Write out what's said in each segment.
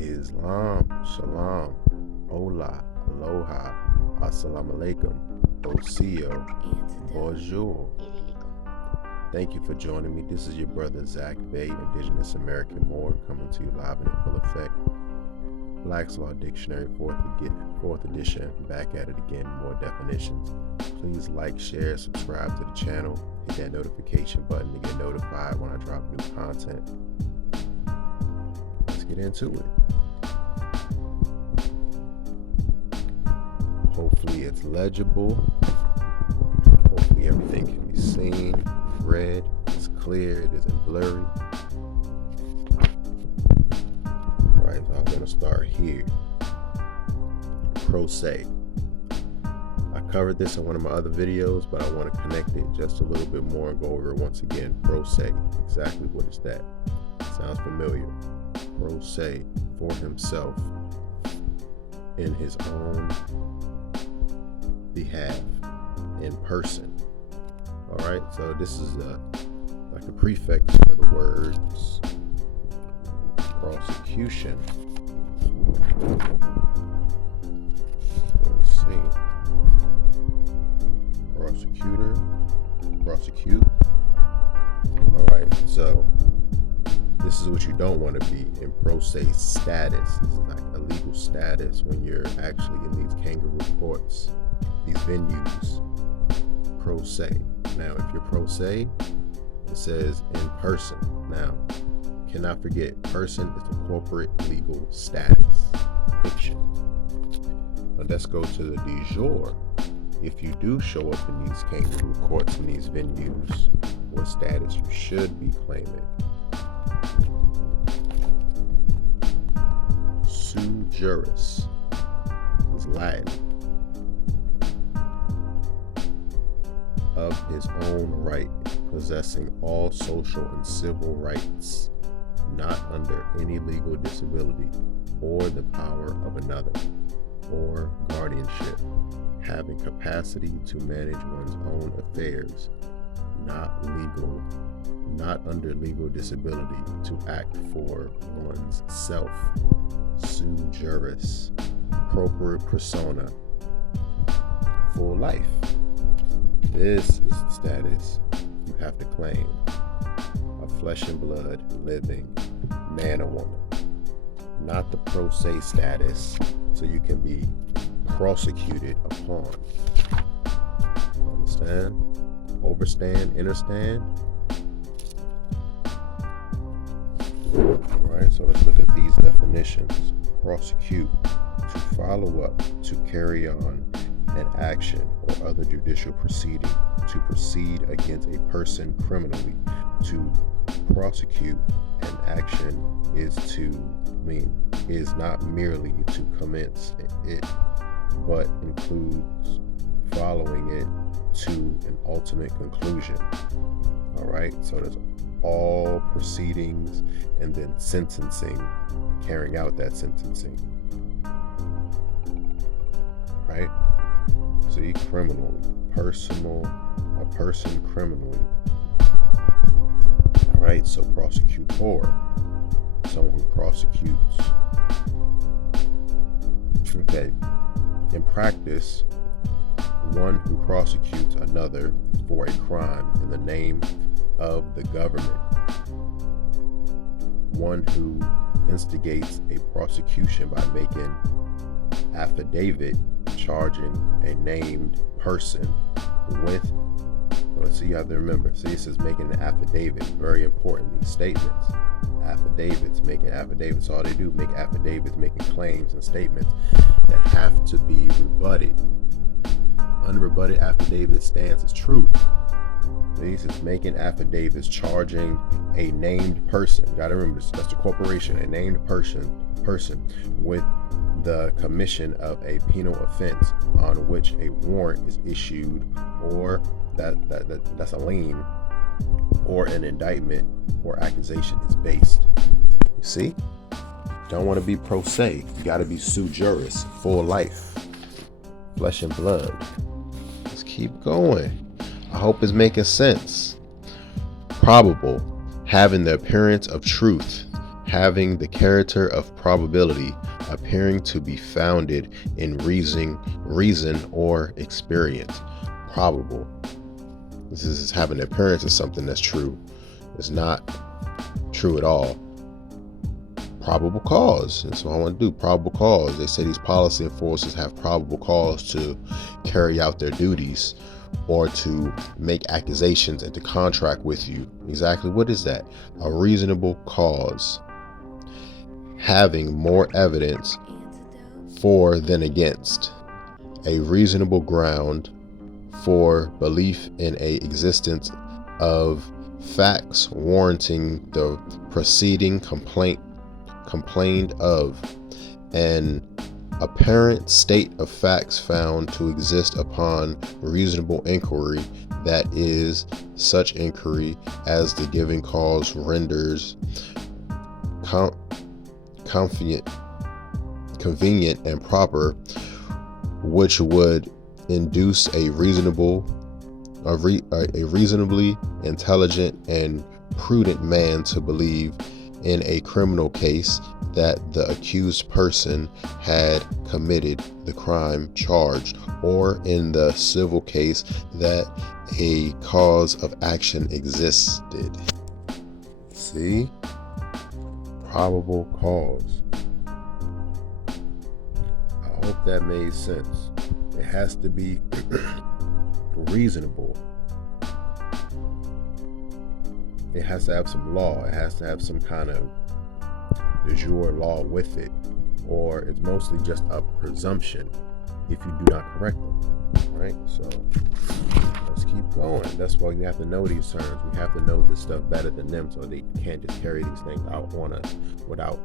Islam, Shalom, Hola, Aloha, I.S.L.A.M, Osio, Bonjour. Thank you for joining me. This is your brother Tarik Bey, Indigenous American Moor, coming to you live and in full effect. Black's Law Dictionary, 4th edition, back at it again, more definitions. Please like, share, subscribe to the channel, hit that notification button to get notified when I drop new content. Let's get into it. Hopefully it's legible. Hopefully everything can be seen, read, it's clear, it isn't blurry. Right, so I'm going to start here. Pro se. I covered this in one of my other videos, but I want to connect it just a little bit more and go over it once again. Pro se. Exactly what is that? Sounds familiar. Pro se, for himself, in his own behalf, in person. All right, so this is like a prefix for the words prosecution. Let's see. Prosecutor, prosecute. All right, so this is what you don't want to be in pro se status. This is like a legal status when you're actually in these kangaroo courts, these venues. Pro se. Now, if you're pro se, it says in person. Now, cannot forget, person is the corporate legal status. Fiction. Now, let's go to the de jure. If you do show up in these kangaroo courts, in these venues, what status you should be claiming? Sui Juris is Latin. Of his own right, possessing all social and civil rights, not under any legal disability or the power of another, or guardianship, having capacity to manage one's own affairs, not under legal disability to act for one's self. Sui Juris, propria persona, full life. This is the status you have to claim. A flesh and blood, living man or woman. Not the pro se status, so you can be prosecuted upon. Understand? Overstand, understand? Alright, so let's look at these definitions. Prosecute, to follow up, to carry on an action or other judicial proceeding, to proceed against a person criminally. To prosecute an action is not merely to commence it, but includes following it to an ultimate conclusion. All right, so there's all proceedings and then sentencing, carrying out that sentencing. Right? See, criminally, a person criminally. All right, so prosecutor, someone who prosecutes. Okay, in practice, one who prosecutes another for a crime in the name of the government. One who instigates a prosecution by making affidavit charging a named person with, let's see, you have to remember, see, it says making an affidavit, very important, these statements, affidavits, making affidavits, all they do, make affidavits, making claims and statements that have to be rebutted. Unrebutted affidavit stands as truth. This is making affidavits charging a named person. You gotta remember, that's the corporation, a named person with the commission of a penal offense on which a warrant is issued, or that's a lien, or an indictment or accusation is based. You see? Don't want to be pro se. You got to be sui juris, full life, flesh and blood. Let's keep going. I hope it's making sense. Probable, having the appearance of truth, having the character of probability, appearing to be founded in reason or experience. Probable. This is having the appearance of something that's true. It's not true at all. Probable cause. That's what I want to do. Probable cause. They say these policy enforcers have probable cause to carry out their duties or to make accusations and to contract with you. Exactly what is that? A reasonable cause. Having more evidence for than against. A reasonable ground for belief in a existence of facts warranting the preceding complained of, an apparent state of facts found to exist upon reasonable inquiry, that is, such inquiry as the given cause renders convenient and proper, which would induce a reasonably intelligent and prudent man to believe in a criminal case that the accused person had committed the crime charged, or in the civil case that a cause of action existed. See? Probable cause. I hope that made sense. It has to be reasonable. It has to have some law. It has to have some kind of de jure law with it, or it's mostly just a presumption if you do not correct them. Right? So let's keep going. That's why we have to know these terms. We have to know this stuff better than them, so they can't just carry these things out on us without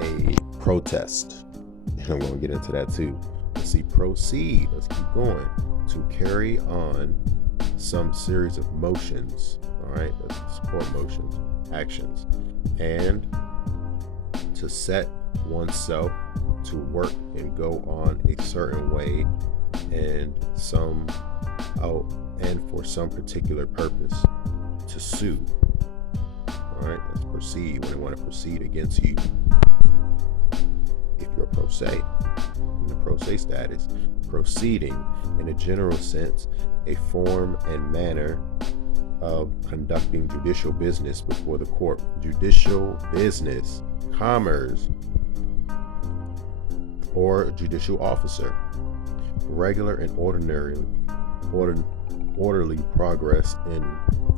a protest. And I'm going to get into that too. Let's see, proceed. Let's keep going. To carry on some series of motions. All right, let's support motions, actions, and to set oneself to work and go on a certain way and for some particular purpose. To sue. All right, let's proceed when they want to proceed against you. If you're pro se, in the pro se status, proceeding in a general sense, a form and manner of conducting judicial business before the court. Judicial business, commerce, or judicial officer. Regular and orderly progress in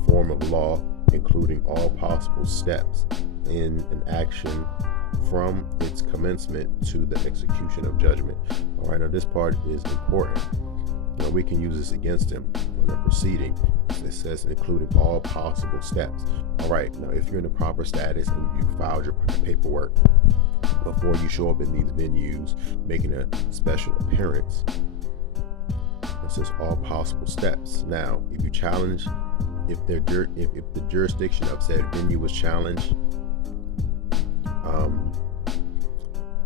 form of law, including all possible steps in an action from its commencement to the execution of judgment. All right, now this part is important. Now we can use this against him when they're proceeding. It says including all possible steps. All right, now if you're in the proper status and you filed your paperwork before you show up in these venues making a special appearance, it says all possible steps. Now, if you challenge, if the jurisdiction of said venue was challenged,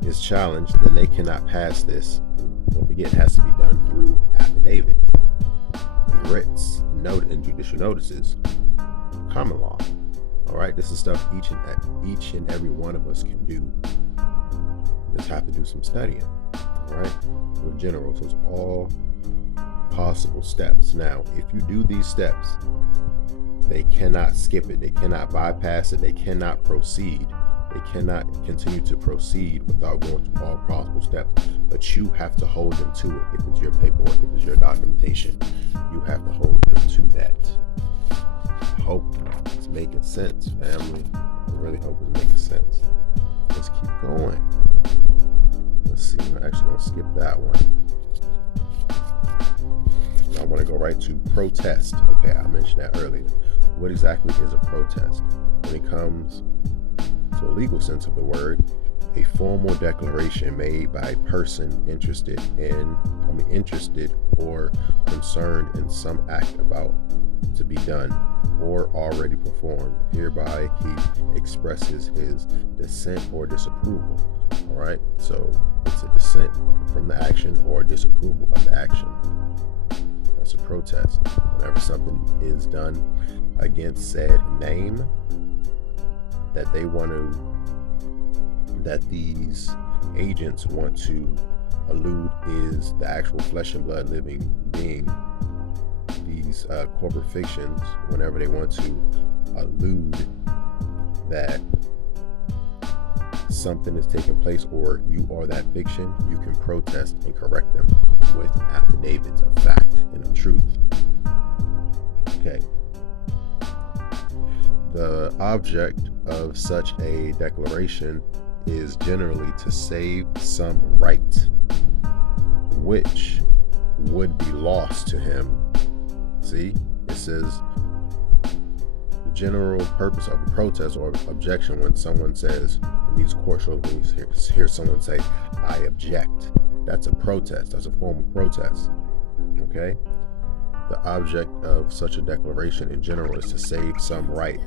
is challenged, then they cannot pass this. Don't forget, it has to be done through affidavit, writs, and judicial notices, common law. All right, this is stuff each and every one of us can do. You just have to do some studying. All right, in general, so it's all possible steps. Now, if you do these steps, they cannot skip it. They cannot bypass it. They cannot proceed. They cannot continue to proceed without going through all possible steps. But you have to hold them to it. If it's your paperwork, if it's your documentation, you have to hold them to that. I hope it's making sense, family. I really hope it's making sense. Let's keep going. Let's see. I'm actually going to skip that one. I want to go right to protest. Okay, I mentioned that earlier. What exactly is a protest? When it comes to a legal sense of the word, a formal declaration made by a person interested or concerned in some act about to be done or already performed. Hereby he expresses his dissent or disapproval. All right, so it's a dissent from the action or disapproval of the action. That's a protest. Whenever something is done against said name, that these agents want to elude is the actual flesh and blood living being. These corporate fictions, whenever they want to elude that something is taking place or you are that fiction, you can protest and correct them with affidavits of fact and of truth. Okay. The object of such a declaration is generally to save some right which would be lost to him. See, it says the general purpose of a protest or objection. When someone says in these court shows, when you hear someone say, "I object," that's a protest. That's a form of protest. Okay. The object of such a declaration in general is to save some right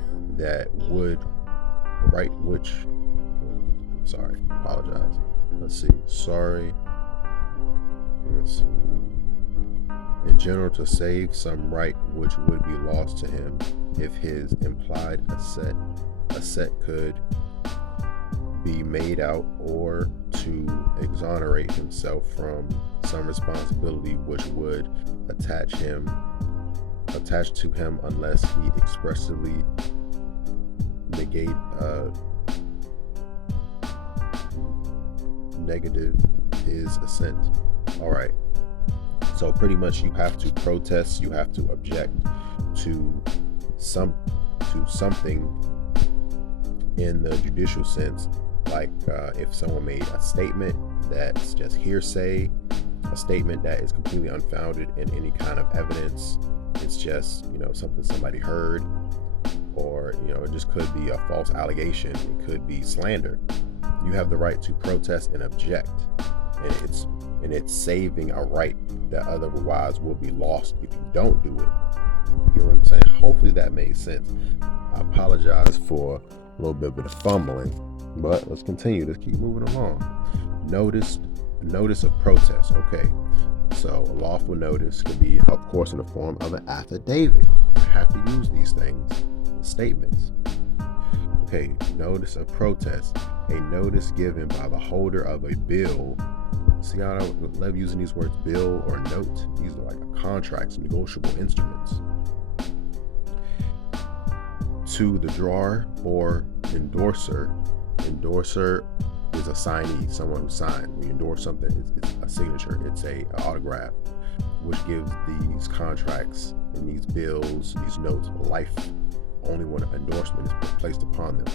apologize. Let's see. In general, to save some right which would be lost to him if his implied asset could be made out, or to exonerate himself from some responsibility which would attach to him unless he expressly negative his assent. All right. So pretty much you have to protest, you have to object to something in the judicial sense, like if someone made a statement that's just hearsay, a statement that is completely unfounded in any kind of evidence. It's just, something somebody heard, or, it just could be a false allegation. It could be slander. You have the right to protest and object, and it's saving a right that otherwise will be lost if you don't do it. You know what I'm saying? Hopefully that made sense. I apologize for a little bit of the fumbling, but let's continue. Let's keep moving along. Notice of protest. Okay. So a lawful notice could be, of course, in the form of an affidavit. You have to use these things, statements. Okay, notice of protest. A notice given by the holder of a bill. See how I love using these words, bill or note? These are like contracts, negotiable instruments. To the drawer or endorser. Endorser is a signee, someone who signed. When you endorse something, it's a signature, it's an autograph, which gives these contracts and these bills, these notes, life only when an endorsement is placed upon them.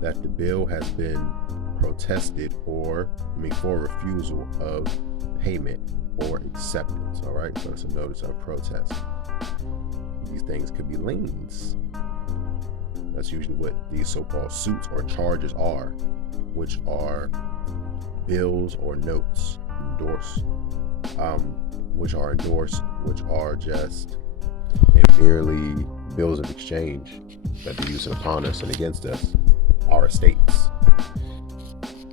That the bill has been protested for refusal of payment or acceptance. All right, so it's a notice of protest. These things could be liens. That's usually what these so-called suits or charges are, which are bills or notes which are endorsed, which are just merely bills of exchange that they use upon us and against us, our estates.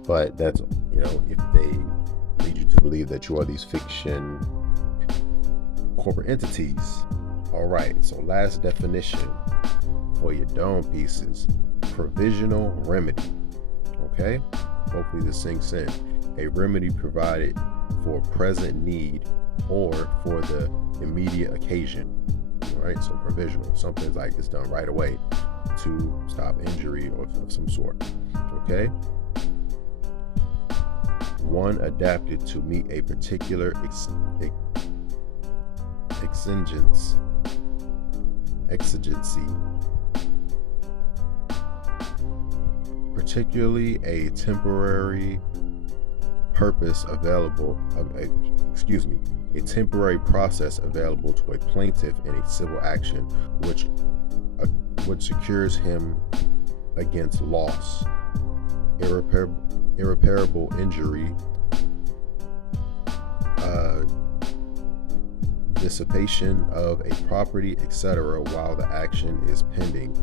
But that's, if they lead you to believe that you are these fiction corporate entities. All right, so last definition for your dome pieces: provisional remedy. Okay, hopefully this sinks in. A remedy provided for present need or for the immediate occasion. All right, so provisional, something's like it's done right away to stop injury or of some sort. Okay, one adapted to meet a particular exigency, particularly a temporary purpose available, a temporary process available to a plaintiff in a civil action, which secures him against loss, irreparable injury, dissipation of a property, etc., while the action is pending.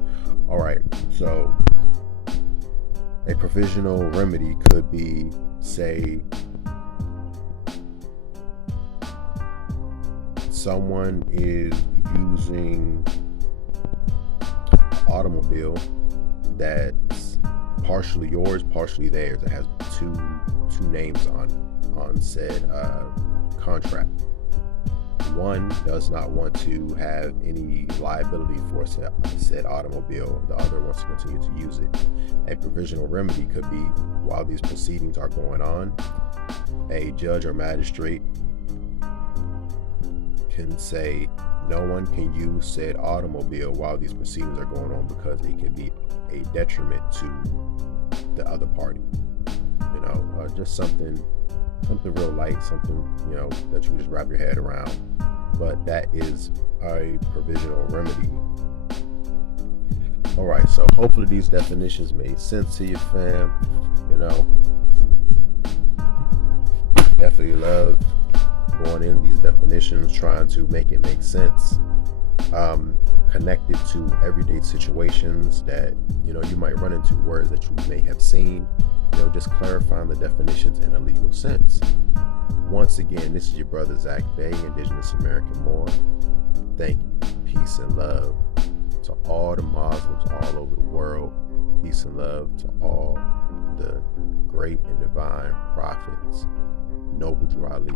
All right, so a provisional remedy could be, say, someone is using an automobile that's partially yours, partially theirs. It has two names on said contract. One does not want to have any liability for said automobile. The other wants to continue to use it. A provisional remedy could be, while these proceedings are going on, a judge or magistrate can say no one can use said automobile while these proceedings are going on because it could be a detriment to the other party. You know, just something real light, something, you know, that you can just wrap your head around. But that is a provisional remedy. All right, so hopefully these definitions made sense to you, fam. You know, definitely love going in these definitions, trying to make it make sense, connected to everyday situations that, you know, you might run into, words that you may have seen, you know, just clarifying the definitions in a legal sense. Once again, this is your brother Zach Bey, Indigenous American Moor. Thank you. Peace and love to all the Muslims all over the world. Peace and love to all the great and divine prophets, Noble Drew Ali,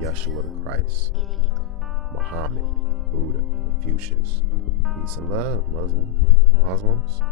Yeshua the Christ, Muhammad, Buddha, Confucius. Peace and love, Muslims.